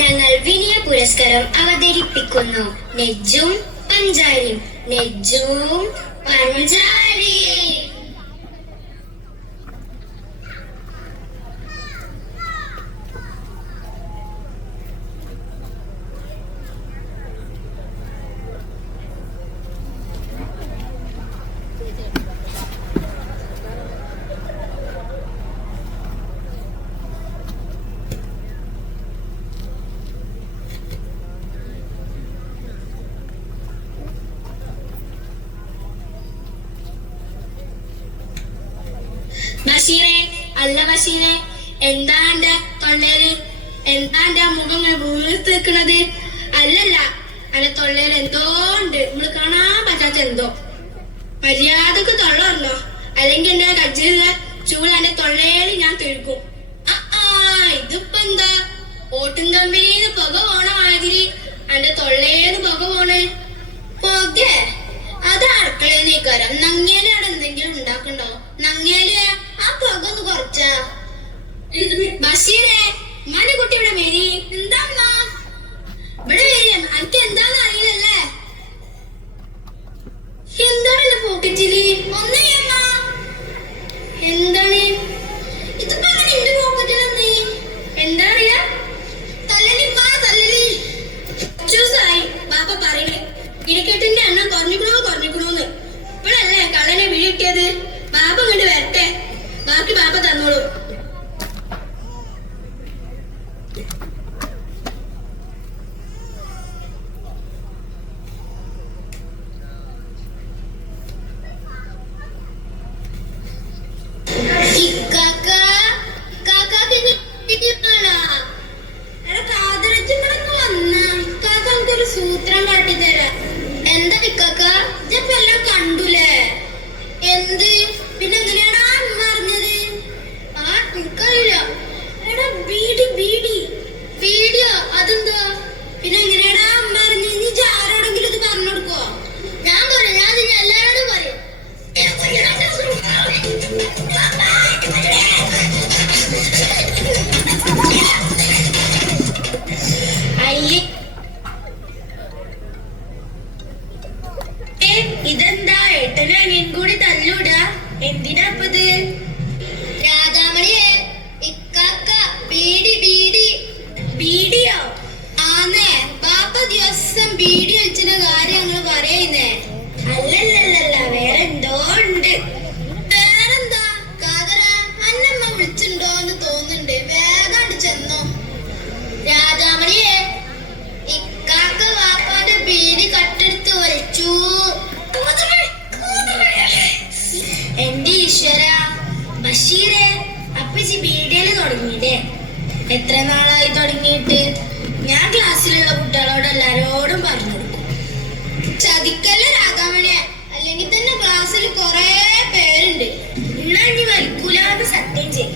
ഞങ്ങൾ വിനയ പുരസ്കാരം അവതരിപ്പിക്കുന്നു. നെജ്ജും പഞ്ചാരിയും. നെജ്ജും പഞ്ചാരി. ബഷീറെ, അല്ല ബഷീറെ, എന്താ എന്റെ തൊള്ളേല്, എന്താ എന്റെ മുഖം വീർത്ത് നിൽക്കണത്? അല്ലല്ല, എന്റെ തൊള്ളേല് എന്തോ ഉണ്ട്, നമ്മള് കാണാൻ പറ്റാത്ത എന്തോ. മര്യാദക്ക് തൊള്ളോ, അല്ലെങ്കിൽ എന്റെ കജ്ജിലുള്ള ചൂട് എന്റെ തൊള്ളേല് ഞാൻ തീർക്കും. ഇതിപ്പോ എന്താ ഓട്ടും കമ്പനിന്ന് പുക പോണ മാതിരി എന്റെ തൊള്ളേന്ന് പുക പോണേ. പുക അത് അടുക്കളേന്നേക്കാരം. നങ്ങേല് അവിടെ എന്തെങ്കിലും ഉണ്ടാക്കണ്ടോ? നങ്ങേല് ആ പുക ഒന്ന് കുറച്ചാ. ബഷീറെ, ഉമ്മാന്റെ കുട്ടി ഇവിടെ വരി. എന്താ ഇവിടെ വരി? എനിക്ക് എന്താന്ന് അറിയില്ലല്ലേ? എന്താണ് എന്റെ പോക്കറ്റില്? ഒന്ന് എന്താണ് ഇതിപ്പോ അങ്ങനെ എന്റെ പോക്കറ്റിലെന്നീ? എന്താ അറിയാ? തല്ലലി ചൂസായി ബാപ്പ പറയണേ ഇടിക്കെട്ടിന്റെ എണ്ണം കുറഞ്ഞിക്കണോന്ന്. ഇപ്പോഴല്ലേ കള്ളനെ വീഴിട്ടിയത്. ബാപ്പ ഇങ്ങോട്ട് വരട്ടെ, ബാക്കി ബാപ്പ തന്നോളൂ. സൂത്രം കാട്ടിത്തരാ. എന്താ ഇക്കാക്ക, ഇപ്പൊ എല്ലാം കണ്ടുലേ? എന്ത് പിന്നെ എങ്ങനെയാടാ അമ്മ അറിഞ്ഞത്? എനിക്കറിയില്ല. എടാ ബീഡിയോ അതെന്താ? പിന്നെ എങ്ങനെയാടാ അമ്മ അറിഞ്ഞത്? നീ ആരോടെങ്കിലും ഇത് പറഞ്ഞു കൊടുക്കോ? ഞാൻ പറയാം, ഞാൻ നിന്നെ എല്ലാരോടും പറയും. അയ്യേ, ഇതെന്താ ഏട്ടനും അനിയൻ കൂടി തല്ലൂടാ? എന്തിനാപ്പത്? രാധാമണിയെ, ഇക്കാക്ക ബീഡിയോ ആന്നേ. ബാപ്പ ദിവസം ബീഡി വെച്ചിന കാര്യം ഞങ്ങള് പറയുന്നേ. അല്ലല്ലല്ല, വേറെ എന്തോ ഉണ്ട്. വേറെന്താ? കാതറ, അന്നമ്മ വിളിച്ചിട്ടുണ്ടോന്ന് തോന്നുന്നുണ്ട്. വേഗം ചെന്നോ. രാധാമണിയെ, ഇക്കാക്ക ബാപ്പാന്റെ ബീഡി കട്ടെടുത്ത് വലിച്ചു. എന്റെ ഈശ്വര. ബഷീറെ, അപ്പച്ചി ബീഡിയയില് തുടങ്ങിയില്ലേ? എത്ര നാളായി തുടങ്ങിയിട്ട്? ഞാൻ ക്ലാസ്സിലുള്ള കുട്ടികളോട് എല്ലാരോടും പറഞ്ഞു കൊടുക്കും. ചതിക്കല്ല രാധാമണിയെ, അല്ലെങ്കിൽ തന്നെ ക്ലാസ്സിൽ കൊറേ പേരുണ്ട്. എന്നാ ഇനി വലിക്കൂലെന്ന് സത്യം ചെയ്യും.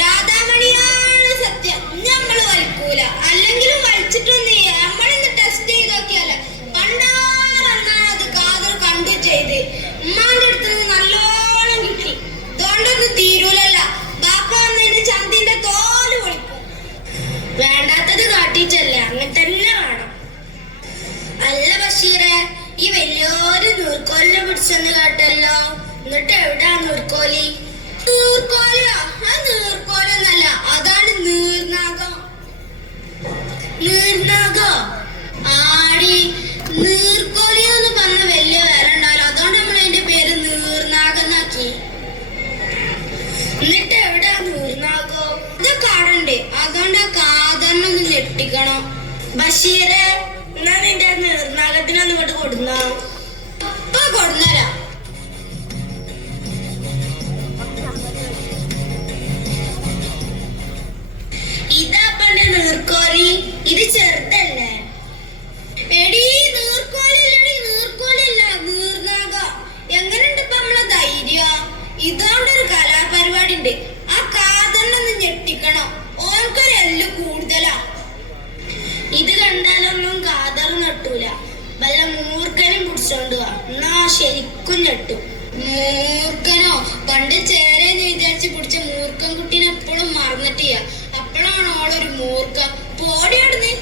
രാധാമണിയാണ് സത്യം, നമ്മള് വലിക്കൂല. അല്ലെങ്കിലും വലിച്ചിട്ടൊന്നേ. നമ്മളിന്ന് ടെസ്റ്റ് ചെയ്ത് നോക്കിയാലോ. പണ്ടാറന്നാണ് കാതർ കണ്ടു ചെയ്ത്. ഉമ്മാന്റെ അടുത്ത് നല്ലോണം കിട്ടി. അതുകൊണ്ടൊന്നും തീരൂലല്ല. ബാപ്പ വന്നതിന് ചന്തിന്റെ തോല് പൊളിക്കും. വേണ്ടാത്തത് കാട്ടിച്ചല്ലേ, അങ്ങനെ തന്നെ വേണം. അല്ല ബഷീറെ, ഈ വലിയൊരു നൂർക്കോലിനെ പിടിച്ചെന്ന് കേട്ടല്ലോ. എന്നിട്ട് എവിടാ നൂർക്കോലി? നൂർക്കോലിയോ? ആ നൂർക്കോലൊന്നല്ല, അതാണ് നീർനാഗം. നീർനാഗോ? ആടി, നീർക്കോലി എന്ന് പറഞ്ഞ വലിയ വേറെ ഉണ്ടാവില്ല. അതുകൊണ്ട് നമ്മൾ അതിന്റെ പേര് നീർനാഗന്നാക്കി. എന്നിട്ട് എവിടാ നീർനാഗോ? ഇത് കാണണ്ടേ, അതുകൊണ്ട് ആ കാതറിനൊന്ന് ഞെട്ടിക്കണം. ബഷീറെ, എന്നാ നിന്റെ നീർനാഗത്തിനൊന്നും ഇങ്ങോട്ട് കൊടുന്നോ? ഇപ്പൊ കൊടുന്നരാ. ഇതാപ്പന്റെ നീർക്കോലി. ഇത് ചെറുതല്ലേ? എടീ, നീർക്കോലില്ല, നീർനാഗം. എങ്ങനെയുണ്ട് ഇപ്പൊ നമ്മളെ ധൈര്യം? ഇതുകൊണ്ടൊരു കലാപരിപാടി ഉണ്ട്. ആ കാതറിനൊന്ന് ഞെട്ടിക്കണം. ഓൻക്കൊരു എല്ല് കൂടുതലാ. ഇത് കണ്ടാലൊന്നും കാതർ നട്ടൂല. വല്ല മൂർഖനും പിടിച്ചോണ്ട് വാ, എന്നാ ശരിക്കും ഞെട്ടും. മൂർഖനോ? പണ്ട് ചേരേന്ന് വിചാരിച്ച് പിടിച്ച മൂർഖൻ കുട്ടീനെ എപ്പോഴും മറന്നിട്ടില്ല. അപ്പോഴാണ് ഓളൊരു മൂർഖ. പോടിയാടുന്ന്.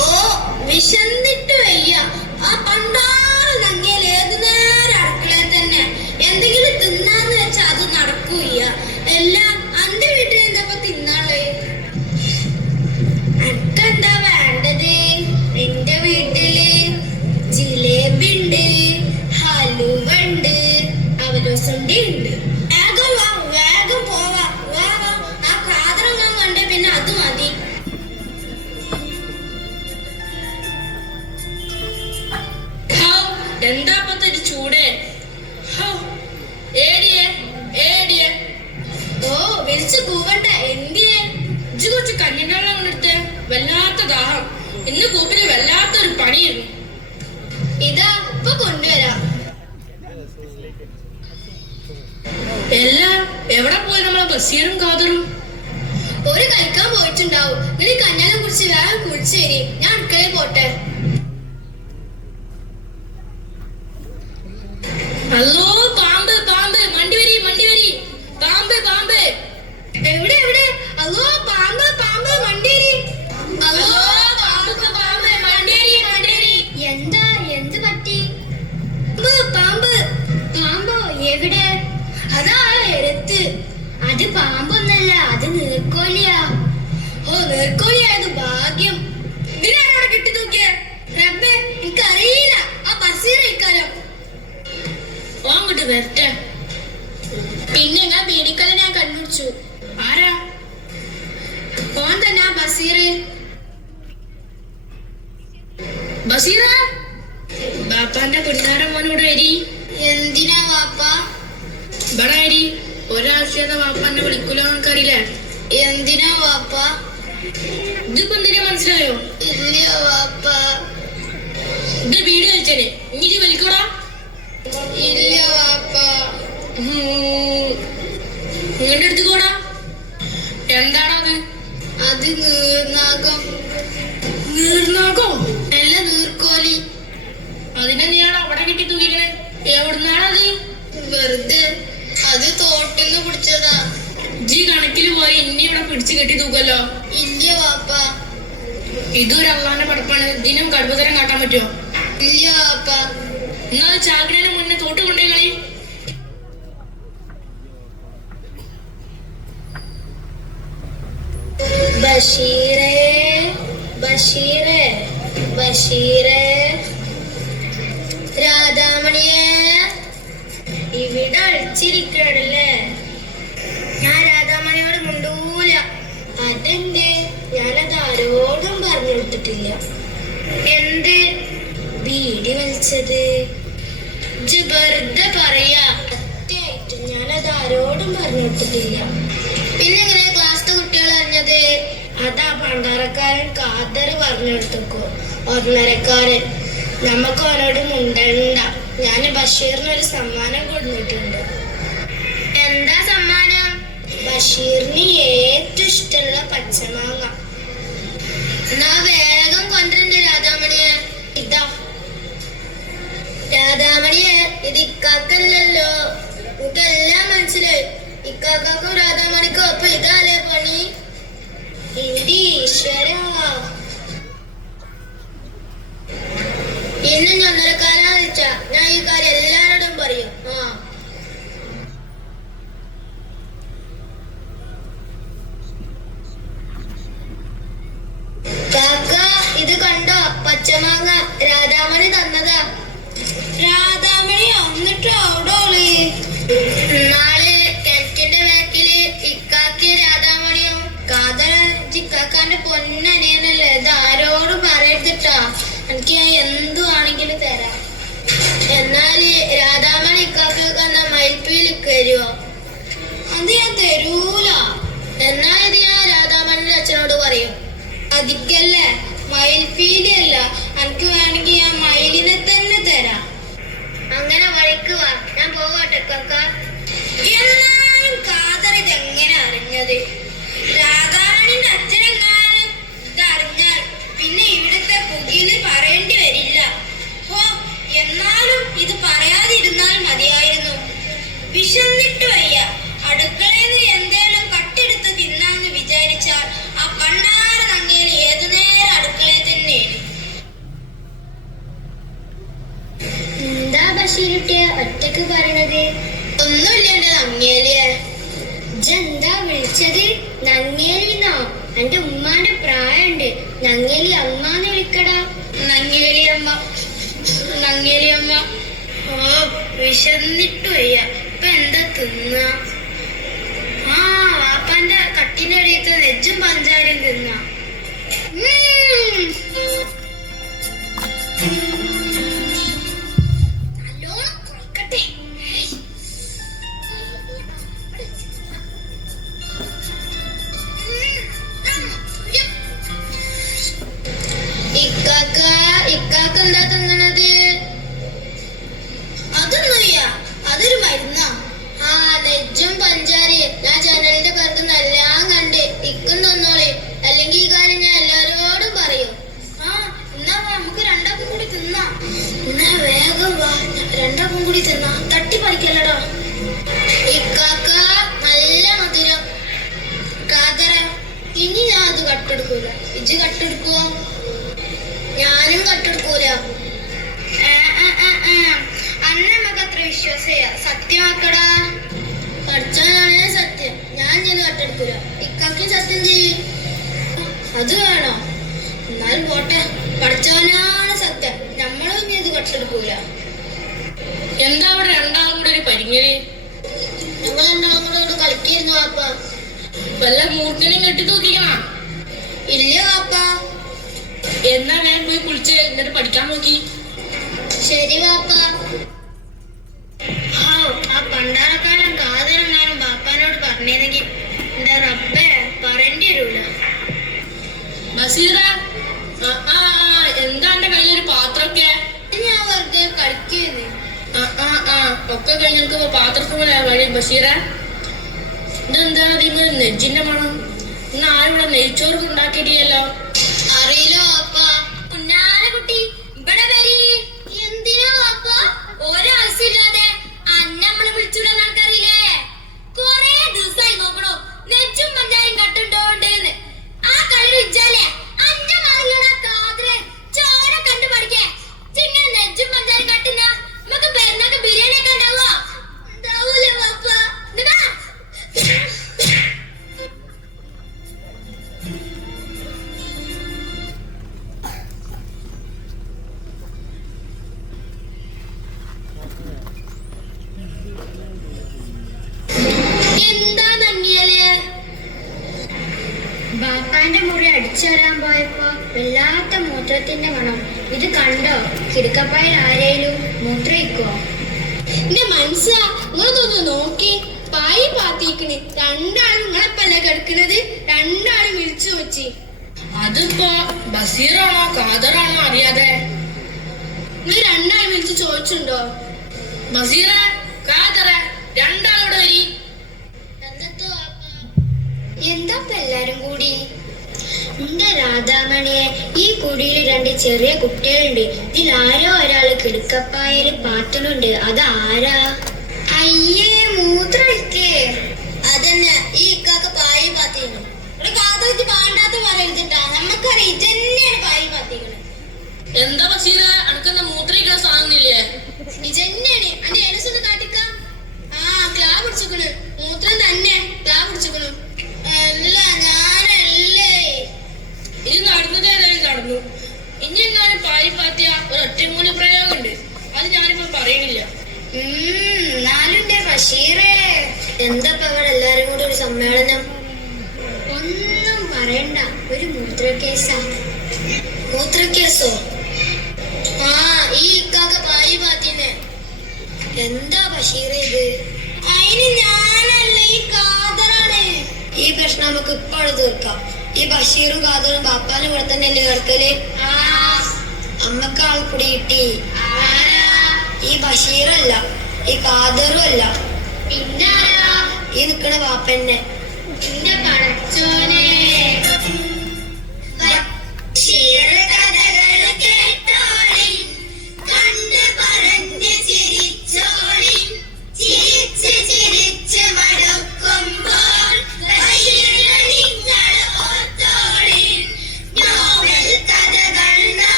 ഓ വിശന്നിട്ട് വയ്യ. ആ പണ്ടാറ് നങ്ങിയാൽ ഏത് നേരം അടുക്കളയിൽ തന്നെ എന്തെങ്കിലും തിന്നാന്ന് വെച്ചാ അത് നടക്കൂയ്യ. എല്ലാം അന്റെ വീട്ടിൽ എന്താ തിന്നാള്? അനക്കെന്താ വേണ്ടത്? എന്റെ വീട്ടില് ജിലേബി ഉണ്ട്, ഹലുവ ഉണ്ട്, അവലോസുണ്ടി ഉണ്ട്. വേഗം വാ, വേഗം പോവാ. വാ വാ, ആ കാതറ ഞാൻ കണ്ടേ പിന്നെ അത് മതി. എന്താ പത്തൊരു ചൂട്? ഓ വിളിച്ചു കൂവണ്ട. എന്തിയെ? ഇജ്ജ് കുറച്ച് കഞ്ഞിവെള്ളം അങ്ങെടുത്ത്. വല്ലാത്ത ദാഹം. ഇന്ന് കൂപ്പിന് വല്ലാത്തൊരു പണിയായിരുന്നു. ഇതാ ഇപ്പൊ കൊണ്ടുവരാം. എല്ലാം എവിടെ പോയി നമ്മളെ ബഷീറും കാതറും? ഒരു കഴിക്കാൻ പോയിട്ടുണ്ടാവും. നിങ്ങൾ കഞ്ഞാലും കുറിച്ച് വേഗം കുളിച്ചു തരി. ഞാൻ അടുക്കളയിൽ പോട്ടെ. ഹലോ, പാമ്പ് പാമ്പ്, മണ്ടി വരി മണ്ടി വരി. പാമ്പ് പാമ്പ് എവിടെ എവിടെ? ഹലോ പാമ്പ് പാമ്പ്, മണ്ടി വരി. ഹലോ പാമ്പ് പാമ്പ്, മണ്ടി വരി മണ്ടി വരി. എന്താ, എന്ത് പറ്റി? പാമ്പ് പാമ്പോ എവിടെ? അതാ എരത്ത്. അത് പാമ്പൊന്നല്ല, അത് നീർക്കോലിയാ. ഓ നീർക്കോലിയായത് ഭാഗ്യം. ഇതിനാണ് അവിടെ കിട്ടി തൂക്കിയ. റബ്ബേ എനിക്കറിയില്ല. ആ ബഷീർ ഇക്കാലം അങ്ങോട്ട് വരട്ടെ. പിന്നെ ഞാൻ പീഡിക്കല ഞാൻ കണ്ടുപിടിച്ചു. ആരാ? ഓൻ തന്നെ ആ ബഷീർ. ബഷീറ, ബാപ്പാന്റെ കുഞ്ഞാരം മോനോട് അരി. എന്തിനാ വാപ്പ? ഇവിടെ അരി. ഒരാഴ്ച വാപ്പാന്റെ വിളിക്കൂല നമുക്കറിയില്ലേ? എന്തിനാ വാപ്പ? ഇതിപ്പോ എന്തിനാ മനസ്സിലായോ? ഇല്ല വാപ്പ. ഇത് വീട് കഴിച്ചേ ഇനി വലിക്കൂടാ? ഇല്ല വാപ്പ. നിങ്ങളുടെ അടുത്ത് കൂടാ? എന്താണത്? അത് നീർനാഗം. നീർനാഗോ? നല്ല നീർക്കോലി. അതിനെ നീയാണ് അവിടെ കിട്ടി തൂക്കിക്കണേ. എവിടുന്നാണത്? വെറുതെ. അത് തോട്ടിന്ന് പിടിച്ചതാ. ജി കണക്കിൽ പോയി ഇനി ഇവിടെ പിടിച്ചു കെട്ടി തൂക്കല്ലോ. ഇല്ല വാപ്പ. ഇതൊരു അള്ളാന്റെ പടപ്പാണ്. ഇതിനും കടുപ്പതരം കാട്ടാൻ പറ്റുമോ? ഇല്ല വാപ്പ. എന്നാ ചാകരേന് മുന്നേ തോട്ട് കൊണ്ടേ കളി. ബഷീറേ ബഷീറേ ബഷീറേ, രാധാമണിയെ ഇവിടെ അഴിച്ചിരിക്കണല്ലേ. ഞാൻ രാധാമണിയോട് മുണ്ടൂല. അതെന്തേ? ഞാനത് ആരോടും പറഞ്ഞു കൊടുത്തിട്ടില്ല. എന്ത്? ബീഡി വലിച്ചത് വെറുതെ പറയാ. സത്യമായിട്ട് ഞാനത് ആരോടും പറഞ്ഞു കൊടുത്തിട്ടില്ല. പിന്നെ എങ്ങനെ ക്ലാസ്സിലെ കുട്ടികൾ അറിഞ്ഞത്? അതാ പണ്ടാറക്കാരൻ കാതർ പറഞ്ഞു കൊടുത്തോ. ഒന്നരക്കാരൻ. നമുക്ക് അവനോട് മുണ്ടണ്ട. ഞാൻ ബഷീറിനൊരു സമ്മാനം കൊടുത്തിട്ടുണ്ട്. എന്താ സമ്മാനം? ബഷീറിന് ഏറ്റവും ഇഷ്ടമുള്ള പച്ചമാങ്ങ. എന്നാ വേഗം കൊണ്ടുണ്ട് രാധാമണിയെ. ഇതാ രാധാമണിയെ, ഇത് ഇക്കാക്കല്ലല്ലോ. എനിക്കെല്ലാം മനസ്സിലായി. ഇക്കാക്കും രാധാമണിക്കും അപ്പൊ ഇതാലേ പണി. എന്റെ ഈശ്വര, ഇന്ന് ഞാൻ ഒന്നരക്കാരാന്ന് വെച്ചാ ഞാൻ ഈ കാര്യം എല്ലാരോടും പറയും. കാക്ക ഇത് കണ്ടോ? പച്ചമാങ്ങ രാധാമണി തന്നതാ. രാധാമണി എന്നിട്ട് അവിടെ നാളെ കിണറ്റിന്റെ ബാക്കില് ഇക്കാക്കി രാധാമണിയും കാതറക്കാന്റെ പൊന്നനിയനല്ലേ. ഇത് ആരോടും പറയരുതിട്ടാ. എനിക്ക് ഞാൻ എന്തു ആണെങ്കിലും തരാം. എന്നാല് രാധാമണി ഇക്കാക്ക് തന്ന മയിൽപ്പീൽ തരുവോ? അത് ഞാൻ തരൂല. എന്നാൽ ഇത് ഞാൻ രാധാമണിന്റെ അച്ഛനോട് പറയും. അതിക്കല്ലേ, മയിൽപ്പീലല്ല. എനിക്ക് വേണമെങ്കിൽ ഞാൻ മയിലിനെ തന്നെ തരാം. അങ്ങനെ വഴിക്ക് വാ, ഞാൻ പോകട്ടെ കാക്ക. എന്നാലും കാതർ ഇതെങ്ങനെ അറിഞ്ഞത്? രാധാമണിന്റെ അച്ഛനെങ്ങാനും ഇതറിഞ്ഞാൽ പിന്നെ ഇവിടുത്തെ പുകില് പറയേണ്ടി വരില്ല. ഓ എന്നാലും ഇത് പറയാതിരുന്നാൽ മതിയായിരുന്നു. വിശന്നിട്ട് വയ്യ. അടുക്കളയിൽ എന്തേലും കട്ടെടുത്ത് തിന്നാന്ന് വിചാരിച്ചാൽ ആ കണ്ണാറ നങ്ങേലി ഏതു നേരം അടുക്കളയിൽ തന്നെയാണ്. എന്താ ബഷീറുട്ടിയ ഒറ്റക്ക് പറയണത്? ഒന്നുമില്ല എന്റെ നങ്ങേലിയെ. ഇജെന്താ വിളിച്ചത്? നങ്ങേലിന്നോ? എന്റെ ഉമ്മാന്റെ പ്രായണ്ട്. നങ്ങേലി അമ്മാന്ന് വിളിക്കടാ. നങ്ങേലി അമ്മ, നങ്ങേലി അമ്മ. ഓ വിശന്നിട്ടു വയ്യ. ഇപ്പൊ എന്താ തിന്ന? ആ വാപ്പാന്റെ കട്ടിന്റെ അടിയത്ത് നെജ്ജും പഞ്ചാരയും തിന്ന. നല്ലോണം കൊയ്ക്കട്ടെ. ഇക്കാക്ക് എന്താ തിന്നണത്? അതൊന്നുമില്ല, അതൊരു മരുന്നാ. ആ നെജ്ജും പഞ്ചാരയും ഞാൻ ജനലിന്റെ പുറത്ത് എല്ലാം കണ്ട്. ഇക്കും തന്നോളെ, അല്ലെങ്കിൽ ഈ കാര്യം ഞാൻ എല്ലാരോടും പറയും. ആ എന്നാ നമുക്ക് രണ്ടാക്കും കൂടി തിന്നാം. എന്നാ വേഗം വാ, രണ്ടാക്കും കൂടി തിന്നാം. തട്ടി പറിക്കല്ലടാ. ഇക്കാക്ക നല്ല മധുരം. കാതറ ഇനി ഞാൻ അത് കട്ടെടുക്കൂല. ഇജ്ജ് കട്ടെടുക്കുവോ? ഞാനും കട്ടെടുക്കൂല. അന്ന് നമുക്ക് അത്ര വിശ്വാസ സത്യമാക്കടാ. പഠിച്ചാനാണ് സത്യം. ഞാൻ ഇനി കട്ടെടുക്കൂല. ഇക്കാക്ക് സത്യം ചെയ്യും. അത് വേണോ? എന്നാലും പോട്ടെ, പഠിച്ചവനാണ് സത്യം. നമ്മളും ഇനി ഇത് കട്ടെടുക്കൂല. എന്താ അവിടെ രണ്ടാളും കൂടെ ഒരു പരിങ്ങല്? ഞങ്ങൾ രണ്ടാളും കൂടെ കളിക്കായിരുന്നു വാപ്പ. വല്ല മൂർഖനെയും കെട്ടി തൂക്കിക്കണ? ഇല്ല വാപ്പ. എന്നാ ഞാൻ പോയി കുളിച്ച് എന്നിട്ട് പഠിക്കാൻ നോക്കി. ശരി വാപ്പ. ആ പണ്ടാരക്കാരൻ കാതലെന്നാലും ബാപ്പാനോട് പറഞ്ഞെങ്കിൽ എന്റെ റബ്ബേ പറയേണ്ടി വരൂല. ബസീറ, എന്താ എന്റെ കയ്യിലൊരു പാത്രമൊക്കെ? ഞാൻ വെറുതെ കളിക്കുന്നു. ഒക്കെ കഴിഞ്ഞിട്ട് പാത്രത്തിന് വഴി. ബഷീറ, ഇതെന്താ അതിന് നെജ്ജിന്റെ മണം? ഇന്ന് ആരും നെയ്ച്ചോറ് ഉണ്ടാക്കിയിട്ടില്ലല്ലോ. അറിയില്ല വാപ്പ. കുട്ടി ഇവിടെ വരി. എന്തിനാ വാപ്പ? ഒരാവശ്യമില്ലാതെ അന്നമ്മളെ വിളിച്ചൂടെ നമുക്കറിയില്ലേ? കൊറേ ദിവസമായി നോക്കണോ നെജ്ജും പഞ്ചാരും കട്ടുണ്ടോണ്ടെന്ന്. ആ കളി വിളിച്ചാലേ അന്റെ മറിയുടെ കാതറെ ചോര കണ്ടു പഠിക്കേ. ചിങ്ങനെ നെജ്ജും പഞ്ചാരും കട്ടുന്ന നമുക്ക് പെരുന്നാക്ക് ബിരിയാണി ഒക്കെ ഉണ്ടാവോ? ഉണ്ടാവൂലേ വാപ്പ? എന്താ നങ്ങിയല്ലേ? ബാപ്പാന്റെ മുറി അടിച്ചുവരാൻ പോയപ്പോ വല്ലാത്ത മൂത്രത്തിന്റെ മണം. ഇത് കണ്ടോ? കിടക്കപ്പായിൽ ആരേലും മൂത്രയിക്കോ? എന്റെ മനസ്സാ, നിങ്ങളൊന്ന് നോക്കി. പായി പാത്തിക്കണ്. രണ്ടാളും നിങ്ങളെപ്പല്ല കിടക്കുന്നത്. രണ്ടാളും വിളിച്ചു വെച്ചി. അതിപ്പോ ബസീറാണോ കാദറാണോ അറിയാതെ നിങ്ങൾ രണ്ടാളും വിളിച്ച് ചോദിച്ചിട്ടുണ്ടോ? ബസീറ, കാദറ, രണ്ടാളോട് വരി. എന്താ എല്ലാരും കൂടി? എന്റെ രാധാമണിയെ, ഈ കുടിയിൽ രണ്ട് ചെറിയ കുട്ടികളുണ്ട്. ഇതിൽ ആരോ ഒരാള് കിടക്കപ്പായല് പാത്തണുണ്ട്. അതാരാ? അയ്യേ, മൂത്രമൊഴിക്കേ. അതന്നെ, ഈ ഇക്കാക്ക് പായി പാത്തിക്കുന്നു. ഇവിടെ കാതോച്ച് പാണ്ടാത്ത പറയരുതിട്ടാ. നമ്മക്കറിയാം ഇജന്നെയാണ് പായി പാത്തിക്കണത്. എന്താ ബസീറ, അനക്കെന്താ മൂത്രയിക്കാൻ സാധനമില്ലേ? ഇജന്നെയാണ്. അന്റെ എനസൊന്ന് കാട്ടിക്കാം. ക്ലാ പിടിച്ചിക്കണ്. മൂത്രം തന്നെ ക്ലാ പിടിച്ചിക്കണു. അല്ല, ഞാനല്ലേ. ഇത് നടന്നത് ഏതായാലും നടന്നു. ഇനി എങ്ങാനും പായി പാത്തിയ ഒരു ഒറ്റമൂലി പ്രയോഗമുണ്ട്. അത് ഞാനിപ്പോ പറയണില്ല. നാലുണ്ടേ ബഷീറേ. എന്താ ഇവിടെ എല്ലാരും കൂടെ ഒരു സമ്മേളനം? ഒന്നും പറയണ്ട, ഒരു മൂത്രക്കേസാ. മൂത്രക്കേസോ? ഈ ഇക്കാക്ക പായി പാത്തിനെ. എന്താ ബഷീറേ ഇത്? അതിന് ഞാനല്ല, ഈ കാതറാണ്. ഈ പ്രശ്നം നമുക്ക് ഇപ്പോഴും തീർക്കാം. ഈ ബഷീറും കാതറും ബാപ്പാനും ഇവിടെ തന്നെ അല്ലേ കിടക്കല്? അമ്മക്ക് ആൾ കൂടി കിട്ടി. ഈ ബഷീറല്ല, ഈ കാതറും അല്ല. പിന്നെ ഈ നിക്കണ ബാപ്പന്നെ. പിന്നെ പടച്ചോനെ.